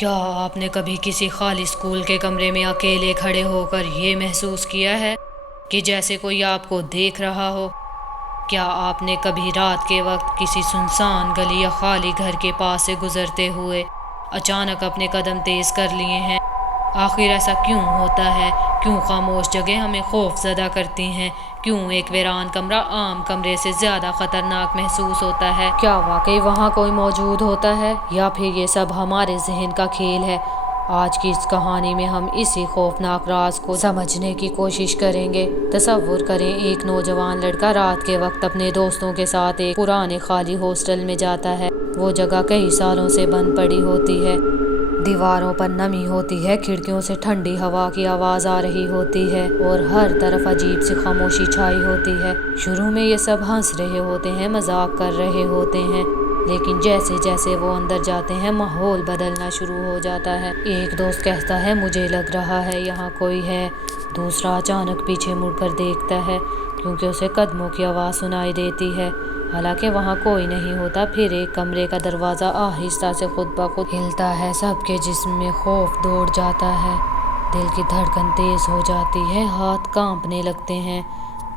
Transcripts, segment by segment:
کیا آپ نے کبھی کسی خالی اسکول کے کمرے میں اکیلے کھڑے ہو کر یہ محسوس کیا ہے کہ جیسے کوئی آپ کو دیکھ رہا ہو؟ کیا آپ نے کبھی رات کے وقت کسی سنسان گلی یا خالی گھر کے پاس سے گزرتے ہوئے اچانک اپنے قدم تیز کر لیے ہیں؟ آخر ایسا کیوں ہوتا ہے؟ کیوں خاموش جگہ ہمیں خوف زدہ کرتی ہیں؟ کیوں ایک ویران کمرہ عام کمرے سے زیادہ خطرناک محسوس ہوتا ہے؟ کیا واقعی وہاں کوئی موجود ہوتا ہے یا پھر یہ سب ہمارے ذہن کا کھیل ہے؟ آج کی اس کہانی میں ہم اسی خوفناک راز کو سمجھنے کی کوشش کریں گے۔ تصور کریں، ایک نوجوان لڑکا رات کے وقت اپنے دوستوں کے ساتھ ایک پرانے خالی ہاسٹل میں جاتا ہے۔ وہ جگہ کئی سالوں سے بند پڑی ہوتی ہے، دیواروں پر نمی ہوتی ہے، کھڑکیوں سے ٹھنڈی ہوا کی آواز آ رہی ہوتی ہے اور ہر طرف عجیب سی خاموشی چھائی ہوتی ہے۔ شروع میں یہ سب ہنس رہے ہوتے ہیں، مذاق کر رہے ہوتے ہیں، لیکن جیسے جیسے وہ اندر جاتے ہیں ماحول بدلنا شروع ہو جاتا ہے۔ ایک دوست کہتا ہے، مجھے لگ رہا ہے یہاں کوئی ہے۔ دوسرا اچانک پیچھے مڑ کر دیکھتا ہے کیونکہ اسے قدموں کی آواز سنائی دیتی ہے، حالانکہ وہاں کوئی نہیں ہوتا۔ پھر ایک کمرے کا دروازہ آہستہ سے خود بخود ہلتا ہے، سب کے جسم میں خوف دوڑ جاتا ہے، دل کی دھڑکن تیز ہو جاتی ہے، ہاتھ کانپنے لگتے ہیں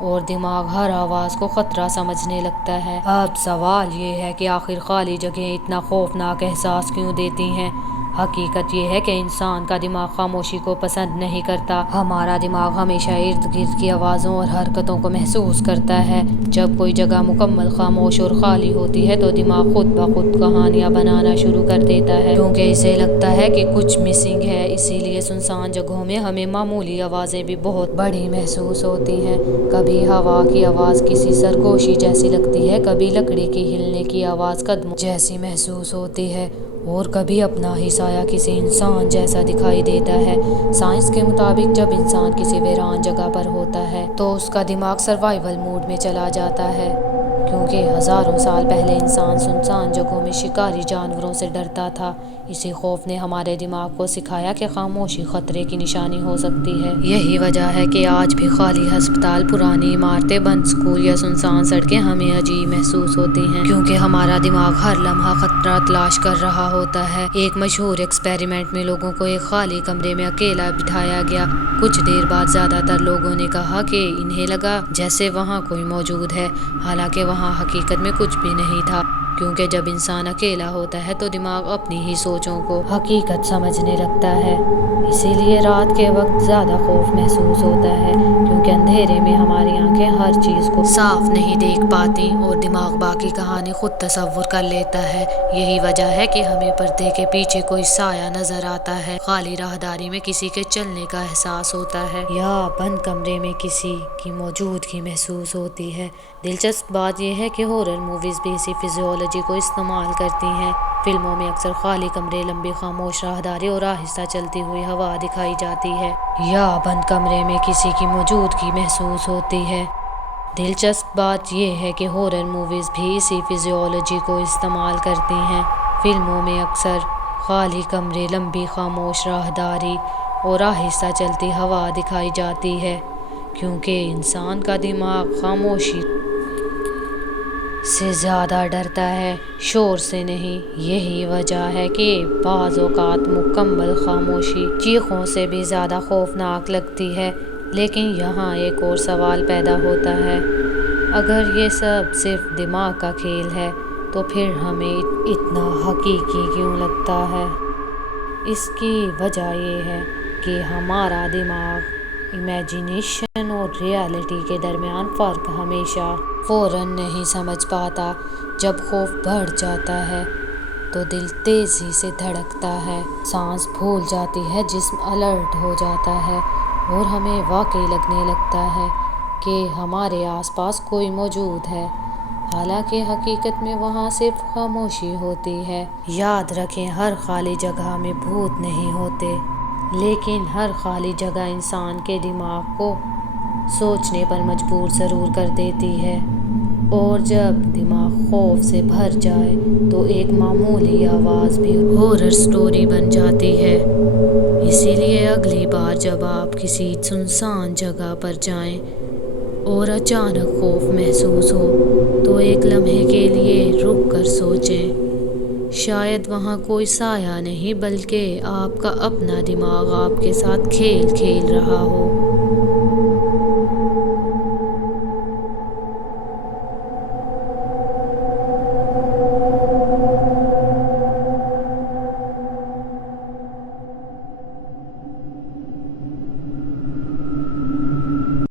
اور دماغ ہر آواز کو خطرہ سمجھنے لگتا ہے۔ اب سوال یہ ہے کہ آخر خالی جگہیں اتنا خوفناک احساس کیوں دیتی ہیں؟ حقیقت یہ ہے کہ انسان کا دماغ خاموشی کو پسند نہیں کرتا۔ ہمارا دماغ ہمیشہ ارد گرد کی آوازوں اور حرکتوں کو محسوس کرتا ہے۔ جب کوئی جگہ مکمل خاموش اور خالی ہوتی ہے تو دماغ خود بخود کہانیاں بنانا شروع کر دیتا ہے، کیونکہ اسے لگتا ہے کہ کچھ مسنگ ہے۔ اسی لیے سنسان جگہوں میں ہمیں معمولی آوازیں بھی بہت بڑی محسوس ہوتی ہیں۔ کبھی ہوا کی آواز کسی سرگوشی جیسی لگتی ہے، کبھی لکڑی کی ہلنے کی آواز قدموں جیسی محسوس ہوتی ہے، اور کبھی اپنا ہی سایہ کسی انسان جیسا دکھائی دیتا ہے۔ سائنس کے مطابق جب انسان کسی ویران جگہ پر ہوتا ہے تو اس کا دماغ سروائیول موڈ میں چلا جاتا ہے، کیونکہ ہزاروں سال پہلے انسان سنسان جگہوں میں شکاری جانوروں سے ڈرتا تھا۔ اسی خوف نے ہمارے دماغ کو سکھایا کہ خاموشی خطرے کی نشانی ہو سکتی ہے۔ یہی وجہ ہے کہ آج بھی خالی ہسپتال، پرانی عمارتیں، بند اسکول یا سنسان سڑکیں ہمیں عجیب محسوس ہوتی ہیں، کیونکہ ہمارا دماغ ہر لمحہ خطرہ تلاش کر رہا ہوتا ہے۔ ایک مشہور ایکسپیریمنٹ میں لوگوں کو ایک خالی کمرے میں اکیلا بٹھایا گیا۔ کچھ دیر بعد زیادہ تر لوگوں نے کہا کہ انہیں لگا جیسے وہاں کوئی موجود ہے، حالانکہ وہاں حقیقت میں کچھ بھی نہیں تھا، کیونکہ جب انسان اکیلا ہوتا ہے تو دماغ اپنی ہی سوچوں کو حقیقت سمجھنے لگتا ہے۔ اسی لیے رات کے وقت زیادہ خوف محسوس ہوتا ہے، کیونکہ اندھیرے میں ہماری آنکھیں ہر چیز کو صاف نہیں دیکھ پاتی اور دماغ باقی کہانی خود تصور کر لیتا ہے۔ یہی وجہ ہے کہ ہمیں پردے کے پیچھے کوئی سایہ نظر آتا ہے، خالی راہداری میں کسی کے چلنے کا احساس ہوتا ہے، یا بند کمرے میں کسی کی موجودگی محسوس ہوتی ہے۔ دلچسپ بات یہ ہے کہ ہارر موویز بھی اسی فزیولوجی کو استعمال کرتی ہیں۔ فلموں میں اکثر خالی کمرے، لمبی خاموش راہداری اور آہستہ چلتی ہوئی ہوا دکھائی جاتی ہے، یا بند کمرے میں کسی کی موجودگی محسوس ہوتی ہے۔ دلچسپ بات یہ ہے کہ ہارر موویز بھی اسی فزیولوجی کو استعمال کرتی ہیں۔ فلموں میں اکثر خالی کمرے، لمبی خاموش راہداری اور آہستہ چلتی ہوا دکھائی جاتی ہے، کیونکہ انسان کا دماغ خاموشی سے زیادہ ڈرتا ہے، شور سے نہیں۔ یہی وجہ ہے کہ بعض اوقات مکمل خاموشی چیخوں سے بھی زیادہ خوفناک لگتی ہے۔ لیکن یہاں ایک اور سوال پیدا ہوتا ہے، اگر یہ سب صرف دماغ کا کھیل ہے تو پھر ہمیں اتنا حقیقی کیوں لگتا ہے؟ اس کی وجہ یہ ہے کہ ہمارا دماغ امیجنیشن اور ریالٹی کے درمیان فرق ہمیشہ فوراً نہیں سمجھ پاتا۔ جب خوف بڑھ جاتا ہے تو دل تیزی سے دھڑکتا ہے، سانس پھول جاتی ہے، جسم الرٹ ہو جاتا ہے اور ہمیں واقعی لگنے لگتا ہے کہ ہمارے آس پاس کوئی موجود ہے، حالانکہ حقیقت میں وہاں صرف خاموشی ہوتی ہے۔ یاد رکھیں، ہر خالی جگہ میں بھوت نہیں ہوتے، لیکن ہر خالی جگہ انسان کے دماغ کو سوچنے پر مجبور ضرور کر دیتی ہے، اور جب دماغ خوف سے بھر جائے تو ایک معمولی آواز بھی ہارر سٹوری بن جاتی ہے۔ اسی لیے اگلی بار جب آپ کسی سنسان جگہ پر جائیں اور اچانک خوف محسوس ہو تو ایک لمحے کے لیے رک کر سوچیں، شاید وہاں کوئی سایہ نہیں بلکہ آپ کا اپنا دماغ آپ کے ساتھ کھیل کھیل رہا ہو۔